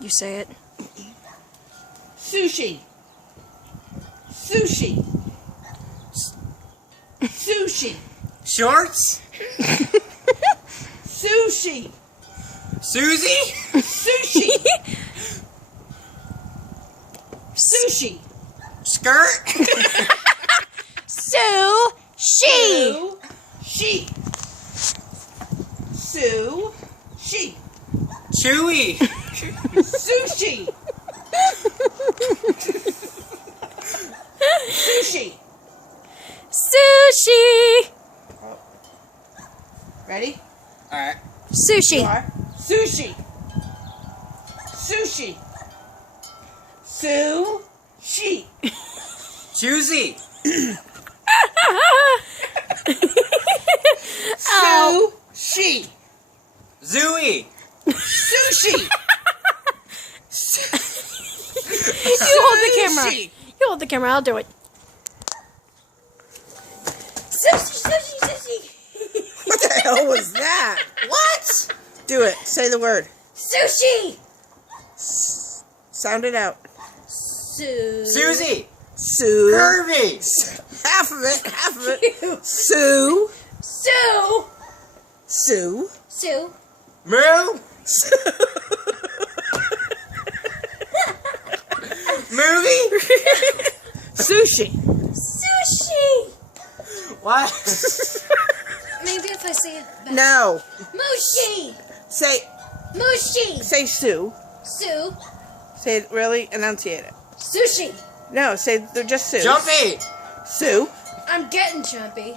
You say it. Sushi. Sushi. Sushi. Shorts? Sushi. Susie? Sushi. Sushi. Skirt? Sue. She. Sue. She. Sue. She. Chewy? Sushi. Sushi. Sushi. Ready? Alright. Sushi. You are. Sushi. Sushi. Sue. She. Choosy? Sue. She. Zooey? Sushi. You hold the camera. Sushi. You hold the camera. I'll do it. Sushi, sushi, sushi. What the hell was that? What? Do it. Say the word. Sushi. Sound it out. Susie? Sue. Kirby? Half of it. Half of it. Sue. Sue. Sue. Sue. Moo? Movie? Sushi. Sushi. What? Maybe if I say it better. No. Mushi. Say Mushi. Sue. Sue. Say it really. Enunciate it. Sushi. No. Say they're just Sue. Jumpy? Sue. I'm getting jumpy.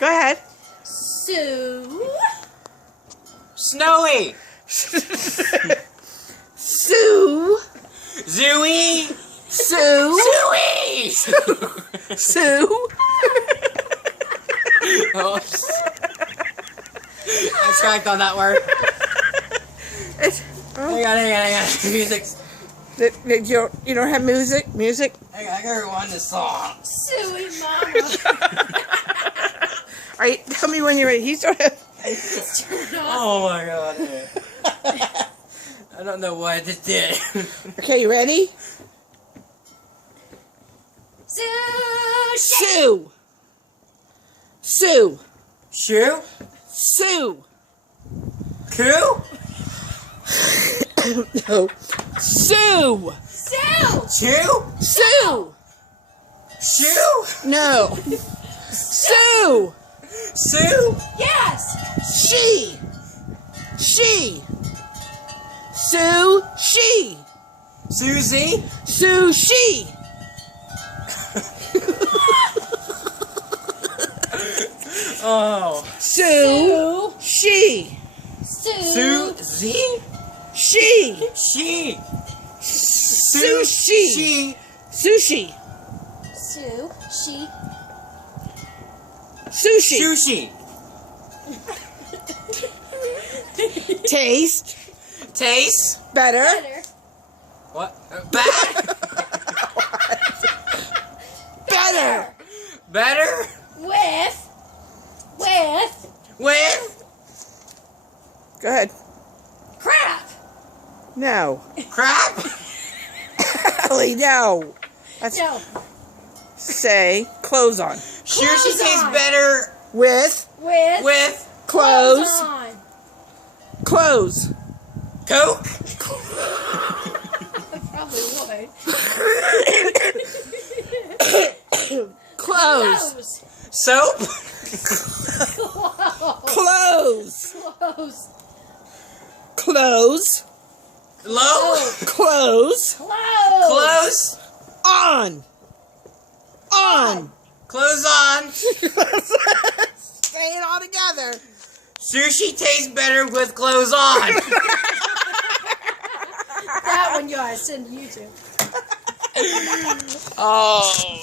Go ahead. Sue. Snowy? Sue. Zooey? Sue. Zooey! Sue. Oh, I cracked on that word. Hang on. Music. You don't have music? Music? I gotta rewind this song. Suey mama. All right. Tell me when you're ready. He's don't have. Oh my god. I don't know what I just did. Okay. You ready? Sushi. Sue. Sue. Shoe? Sue. Coo? No. Sue. Sue. Chew? Sue. Shoe? No. Sue. Sue? Yes. She. She. Sue. She. Susie? Sue. She. Oh. Sue. She. Sue. Susie? She. She. Sushi. She. Sushi. Sue. She. Sushi. Sushi. Taste. Taste? Better. Better. What? Bad? Better. Better? With. With? Go ahead. Crap. No. Crap? Ellie, no. Let's No. say clothes on. Sure, she Clothes tastes on. better With. with Clothes. on. Clothes. Coke? I probably would. Clothes. Close. Soap? Clothes. Close. Clothes. Low? Clothes. Close. Clothes? On. On. Clothes on. Say it all together. Sushi tastes better with clothes on. That one you gotta send to YouTube. Oh.